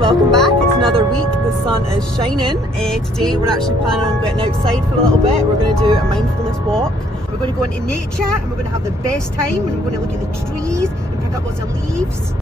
welcome back. It's another week. The sun is shining. Today we're actually planning on getting outside for a little bit. We're going to do a mindfulness walk. We're going to go into nature and we're going to have the best time, and we're going to look at the trees and pick up lots of leaves.